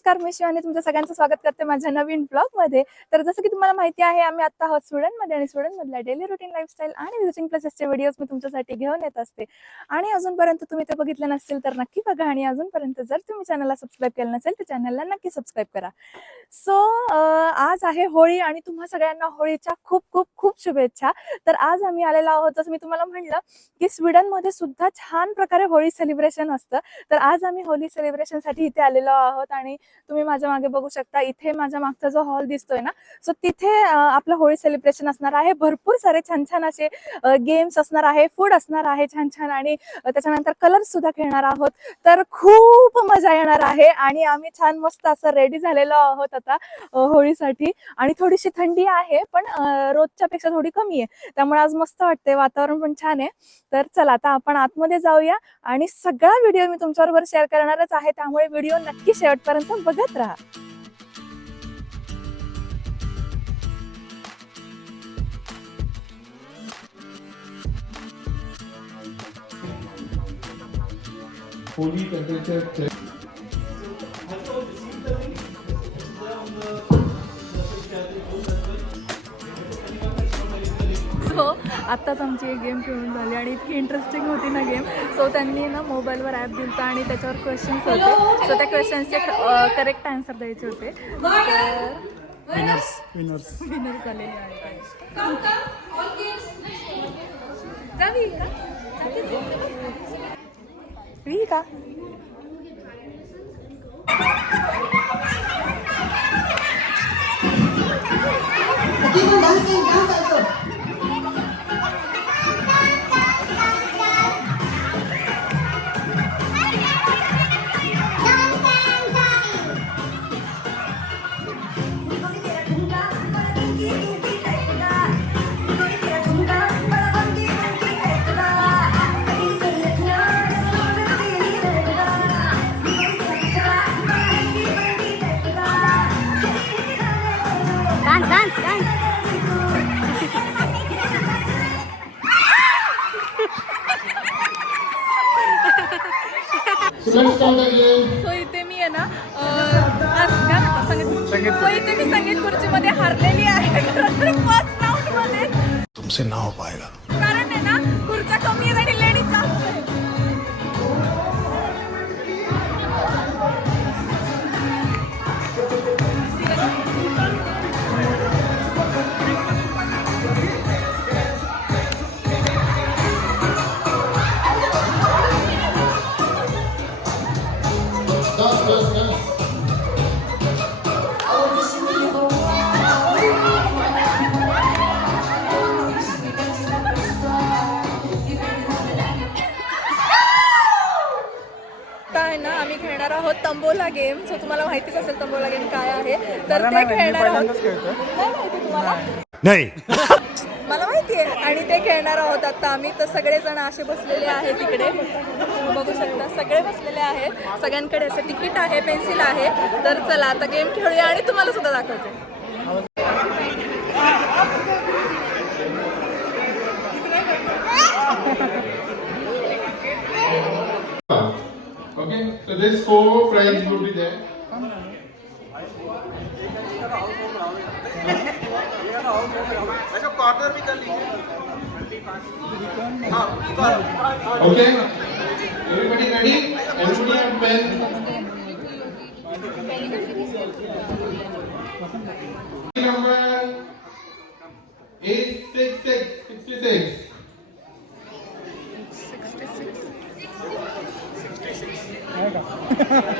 नमस्कार मी शिवानी तुमच्या सगळ्यांचं स्वागत करते माझ्या नवीन ब्लॉगमध्ये तर जसं की तुम्हाला माहिती आहे आम्ही आता आहोत स्टुडंटमध्ये आणि स्टुडंट मधल्या डेली रुटीन लाईफस्टाईल आणि विजिटिंग प्लेसेसचे व्हिडिओज मी तुमच्यासाठी घेऊन येत असते. आणि अजूनपर्यंत तुम्ही ते बघितले नसेल तर नक्की बघा आणि अजूनपर्यंत जर तुम्ही चॅनलला सबस्क्राईब केलं नसेल तर चॅनलला नक्की सबस्क्राईब करा. सो आज आहे होळी आणि तुम्हा सगळ्यांना होळीच्या खूप खूप खूप शुभेच्छा. तर आज आम्ही आलेलो आहोत जसं मी तुम्हाला म्हणलं की स्वीडनमध्ये सुद्धा छान प्रकारे होळी सेलिब्रेशन असतं. तर आज आम्ही होळी सेलिब्रेशनसाठी इथे आलेलो आहोत आणि तुम्ही माझ्या मागे बघू शकता. इथे माझ्या मागचा जो हॉल दिसतोय ना सो तिथे आपलं होळी सेलिब्रेशन असणार आहे. भरपूर सारे छान छान असे गेम्स असणार आहे फूड असणार आहे छान छान आणि त्याच्यानंतर कलर सुद्धा खेळणार आहोत. तर खूप मजा येणार आहे आणि आम्ही छान मस्त असं रेडी झालेलो आहोत आता होळीसाठी. आणि थोडीशी थंडी आहे पण रोजच्या पेक्षा थोडी कमी आहे. त्यामुळे आज मस्त वाटते वातावरण पण छान आहे. तर चला आता आपण आतमध्ये जाऊया. आणि सगळा व्हिडिओ मी तुमच्याबरोबर शेअर करणारच आहे. त्यामुळे व्हिडिओ नक्की शेवटपर्यंत बघत राहा. Holy सो आत्ताच आमची एक गेम खेळून झाली आणि इतकी इंटरेस्टिंग होती ना गेम सो त्यांनी ना मोबाईलवर ॲप दिलता आणि त्याच्यावर क्वेश्चन्स होते. सो त्या क्वेश्चन्सचे करेक्ट आन्सर द्यायचे होते. विनर्स विनर्स विनर झालेले आहे का? dancing, सो इथे मी आहे ना संगीत संगीत सो इथे मी संगीत खुर्चीमध्ये हारलेली आहे. फर्स्ट राऊंडमध्ये. तुमसे ना हो पाएगा कारण आहे ना खुर्च्या कमी आहेत तर मला ते नाही माहिती, मी खेळणार आहोत. पहिल्यांदाच खेळतोय. नाही माहिती तुम्हाला नाही. मला माहिती आहे. आणि ते खेळणार आहोत आता आम्ही. तर सगळेजण असे बसलेले आहेत तिकडे तुम्ही बघू शकता. सगळे बसलेले आहेत. सगळ्यांकडे असं तिकीट आहे पेन्सिल आहे. तर चला आता गेम खेळूया आणि तुम्हाला सुद्धा दाखवते. Okay, so there's four prizes will be there. अच्छा, कर लीजिए। Okay everybody ready everybody have pen number 866 66 66 66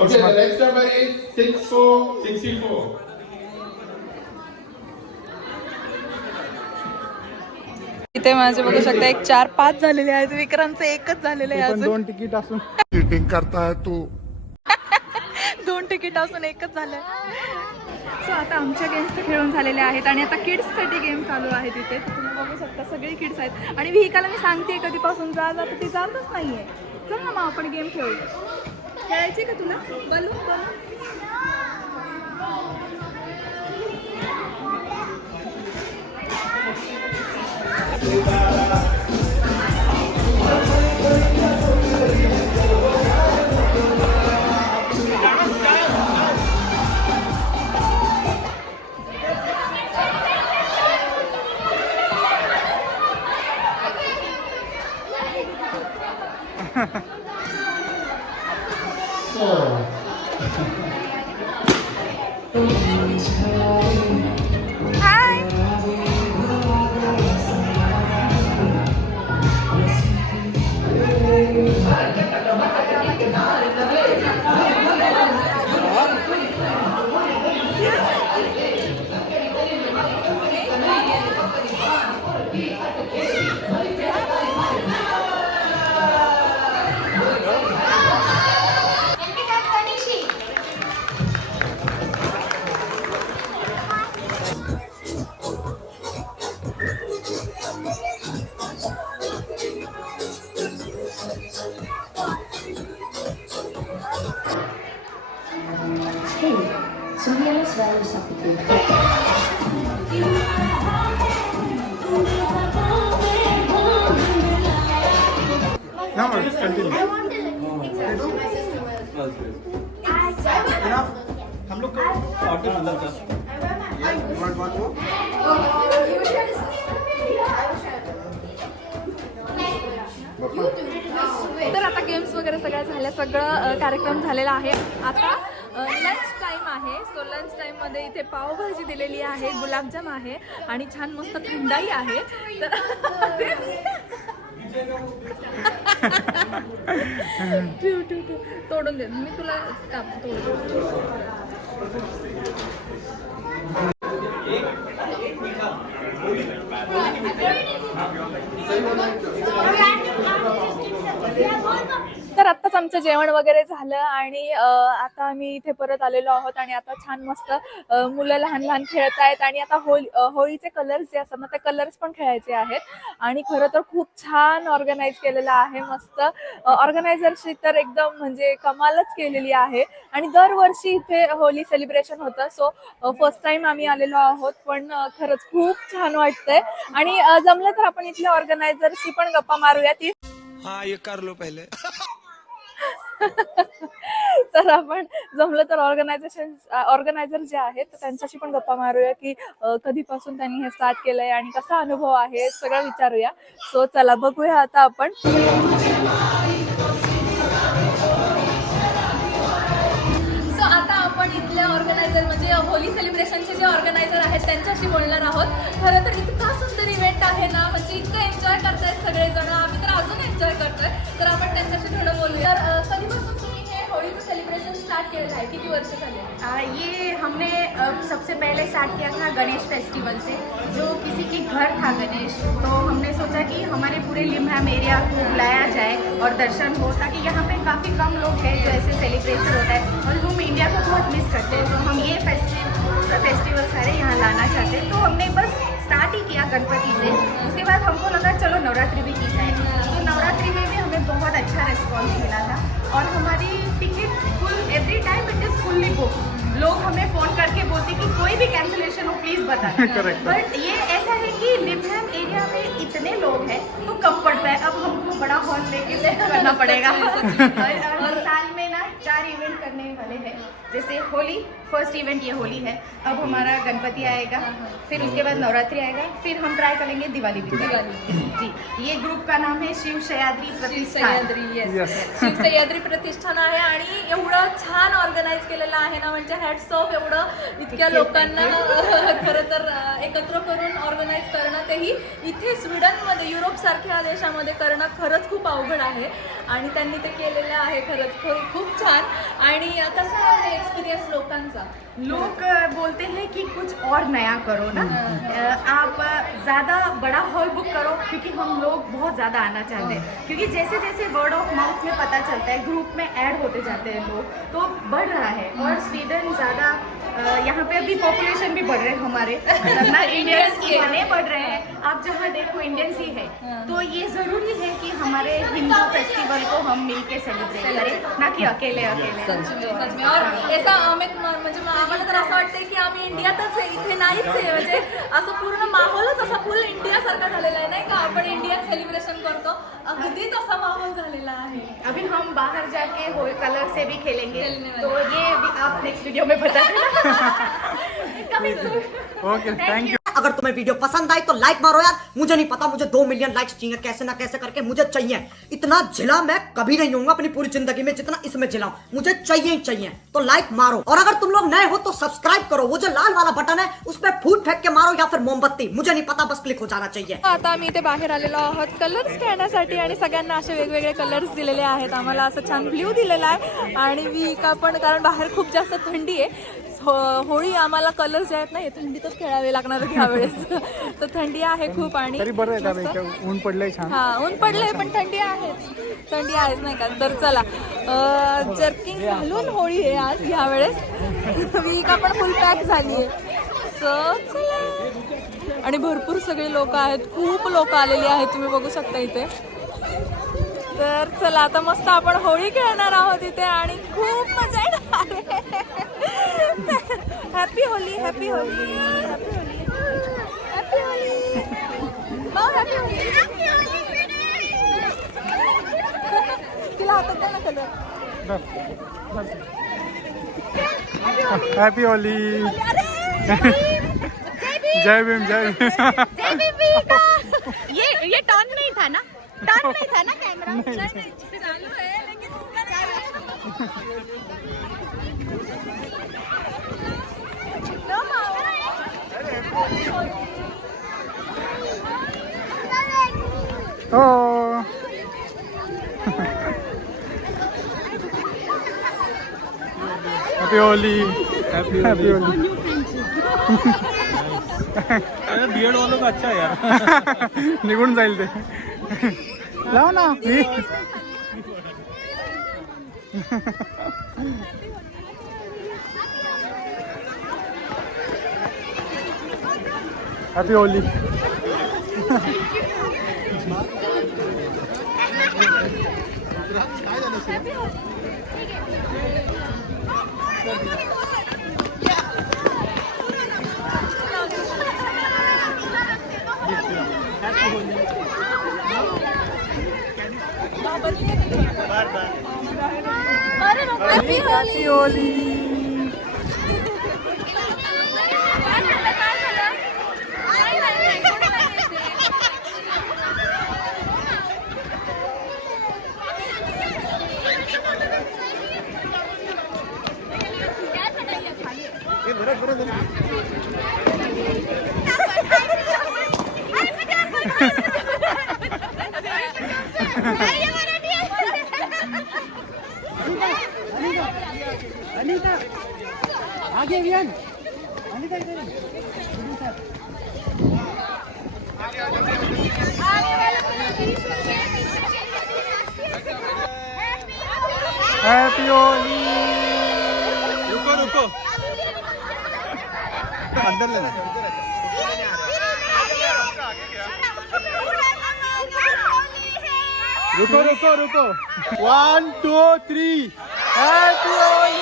Okay, the next number is six four sixty four. इथे माझे बघू शकता एक चार पाच झालेले आहेत. विक्रमचं एकच झालेलं आहे पण अजून. दोन तिकीट असून. चीटिंग करता है तू. दोन तिकीट असून एकच झालंय. सो आता आमच्या गेम्स तर खेळून झालेल्या आहेत आणि आता किड्ससाठी गेम चालू आहे तिथे. तर तुम्ही बघू शकता सगळी किड्स आहेत. आणि विहिकाला मी सांगते कधीपासून जा जा तर ती जातच नाहीये. चल ना मग आपण गेम खेळू. खेळायची का तुला? Balloon balloon rayos a futuro. तर आता गेम्स वगैरे सगळ्या झाल्या सगळं कार्यक्रम झालेला आहे आता लंच आहे. सो लंच टाईममध्ये इथे पावभाजी दिलेली आहे गुलाबजाम आहे आणि छान मस्त थंडाई आहे. तर ठेव ठेव ठेव. तोडून दे. मी तुला तोडून आमचं जेवण वगैरे झालं आणि आता आम्ही इथे परत आलेलो आहोत आणि आता छान मस्त मुलं लहान लहान खेळत आहेत आणि आता होळी होळीचे कलर्स जे असतात ना ते कलर्स पण खेळायचे आहेत. आणि खरं तर खूप छान ऑर्गनाईज केलेलं आहे मस्त. ऑर्गनायझरशी तर एकदम म्हणजे कमालच केलेली आहे. आणि दरवर्षी इथे होली सेलिब्रेशन होतं. सो फर्स्ट टाइम आम्ही आलेलो आहोत. पण खरंच खूप छान वाटतंय. आणि जमलं तर आपण इथल्या ऑर्गनायझरशी पण गप्पा मारूया ती हा ये कर लो पहिले. तर आपण जमलं तर ऑर्गनायझेशन ऑर्गनायझर जे आहेत त्यांच्याशी पण गप्पा मारूया की कधीपासून त्यांनी हे स्टार्ट केलंय आणि कसा अनुभव आहे सगळं विचारूया. सो चला बघूया आता आपण. सो आता आपण ऑर्गनायझर म्हणजे होली सेलिब्रेशनचे जे ऑर्गनायझर आहेत त्यांच्याशी बोलणार आहोत. तर एन्जॉय करतोय. तर आपण त्यांच्याशी थोडं बोलूया. तर कधीपासून तुम्ही हे होळीचं सेलिब्रेशन स्टार्ट केलेलं आहे? किती वर्ष झाले ये हमने सबसे पहले स्टार्ट किया था गणेश फेस्टिवल से, जो किसी के घर था गणेश। तो हमने सोचा कि हमारे पूरे लिम्हैम एरिया को बुलाया जाए और दर्शन हो, ताकि यहाँ पे काफ़ी कम लोग हैं जो ऐसे सेलिब्रेशन होता है। और हम इंडिया को बहुत मिस करते हैं तो हम ये फेस्टिवल फेस्टिवल सारे यहाँ लाना चाहते हैं। तो हमने बस स्टार्ट ही किया गणपति से। उसके बाद हमको लगा, चलो नवरात्रि भी की जाए। तो हमें बहुत अच्छा रिस्पॉन्स मिला था। और हमारी ticket full every time it is fully book लोग हमें फ़ोन करके बोलते कि कोई भी कैंसिलेशन हो प्लीज़ बता। बट ये ऐसा है कि लिमहैम एरिया में इतने लोग हैं तो कम पड़ता है? अब हमको बड़ा हॉल लेके करना पड़ेगा। और हर साल में ना चार इवेंट करने वाले हैं। जैसे होली फर्स्ट इवेंट ये होली है। अब हमारा गणपति आएगा फिर उसके बाद नवरात्रि आएगा फिर हम ट्राई करेंगे दिवाली भी। जी ये ग्रुप का नाम है शिव प्रतिष्ठान। सह्याद्री येस शिव सह्याद्री प्रतिष्ठान आहे आणि एवढं छान ऑर्गनाईज केलेलं आहे ना म्हणजे हॅट्स ऑफ एवढं इतक्या लोकांना खरं तर एकत्र करून ऑर्गनाईज करणं तेही इथे स्वीडनमध्ये युरोप सारख्या देशामध्ये करणं खरंच खूप अवघड आहे. आणि त्यांनी ते केलेलं आहे खरंच. खूप खूप छान. आणि कसं आहे एक्सपिरियन्स लोकांचा. लोग बोलते हैं कि कुछ और नया करो ना. आप ज़्यादा बड़ा हॉल बुक करो क्योंकि हम लोग बहुत ज़्यादा आना चाहते हैं. क्योंकि जैसे जैसे वर्ड ऑफ़ माउथ में पता चलता है ग्रुप में ऐड होते जाते हैं लोग तो बढ़ रहा है. और स्वीडन ज़्यादा अ, यहाँ पे अभी पॉपुलेशन भी बढ़ रहे हैं हमारे। इंडियंस ही बने बढ़ रहे हैं। आप जहाँ देखो इंडियन्स ही है। तो ये ज़रूरी है कि हमारे हिंदू फेस्टिवल को हम मिल के सेलिब्रेट करें ना कि अकेले अकेले। और याचा आम्ही म्हणजे आम्हाला तर असं वाटतंय की आम्ही इंडियातच आहे इथे नाहीच आहे. म्हणजे असं पूर्ण माहोलच असा फुल इंडिया सारखा झालेला आहे नाही का? आपण इंडियन सेलिब्रेशन करतो. अगदी तसा माहोल झालेला आहे. अभी हम बाहर होल कलर से भी खेलेंगे। तो ये भी आप नेक्स्ट वीडियो में बता देना कभी ओके थँक्यू अगर तुम्हें वीडियो पसंद आई तो लाइक मारो यार। मुझे नहीं पता, मुझे दो मिलियन लाइक्स चाहिए, कैसे ना कैसे करके मुझे चाहिए। इतना झिला मैं कभी नहीं होऊँगा अपनी पूरी ज़िंदगी में जितना इसमें झिला मुझे चाहिए ही चाहिए तो लाइक मारो। और अगर तुम लोग नए हो तो सब्सक्राइब करो। वो जो लाल वाला बटन है, उस पर फूट फेंक के मारो या फिर मोमबत्ती। मुझे नहीं पता, बस क्लिक हो जाना चाहिए। आता आम्ही इथे बाहेर आहोत. कलर्स खेळण्यासाठी आणि सगळ्यांना असे वेगवेगळे कलर्स दिलेले आहेत. छान ब्ल्यू दिलेला आहे. कारण बाहेर खूप जास्त थंडी आहे. हो- होळी आम्हाला कलर्स आहेत ना थंडीतच खेळावे लागणार ह्यावेळेस तर थंडी आहे खूप आणि ऊन पडलंय छान. हा ऊन पडलंय पण थंडी आहेच. थंडी आहेच नाही का? तर चला. जर्किंग घालून होळी आहे आज ह्यावेळेस विका पण फुल पॅक झाली आहे. चला. आणि भरपूर सगळे लोक आहेत. खूप लोक आलेली आहेत तुम्ही बघू शकता इथे. तर चला आता मस्त आपण होळी खेळणार आहोत इथे आणि खूप मजा येणार. Happy Holi happy Holi happy Holi happy Holi happy Holi तिला हातात द्या ना कलर हॅपी होली जय भीम जय भीम ये ये टर्न नहीं था ना? टर्न नहीं था ना कैमरा चालू आहे लेकिन हो. Happy Holi happy happy Holi beard वालों का अच्छा यार. निघून जाईल ते. लाव ना. हॅपी होली हॅपी होली रुको रुको रुको one two three happy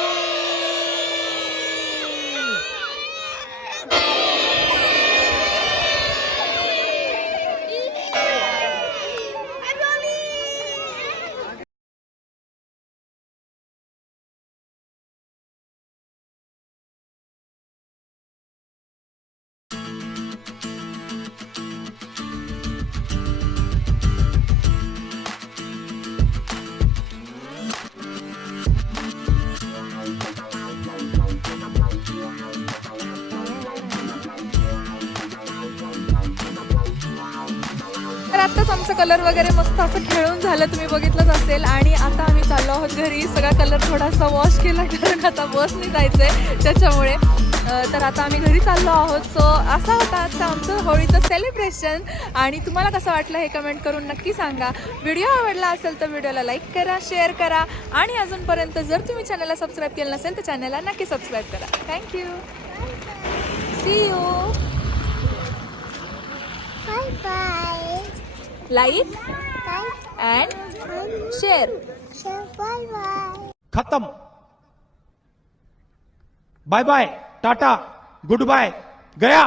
colour वगैरे मस्त असं खेळून झालं तुम्ही बघितलंच असेल. आणि आता आम्ही चाललो आहोत घरी. सगळा कलर थोडासा वॉश केला कारण आता बसने जायचं आहे त्याच्यामुळे. तर आता आम्ही घरी चाललो आहोत. सो असा होता आजचं आमचं होळीचं सेलिब्रेशन आणि तुम्हाला कसं वाटलं हे कमेंट करून नक्की सांगा. व्हिडिओ आवडला असेल तर व्हिडिओला लाईक करा शेअर करा. आणि अजूनपर्यंत जर तुम्ही चॅनलला सबस्क्राईब केलं नसेल तर चॅनलला नक्की सबस्क्राईब करा. Thank you see you bye bye like and share खतम. खत्म bye bye tata goodbye गया.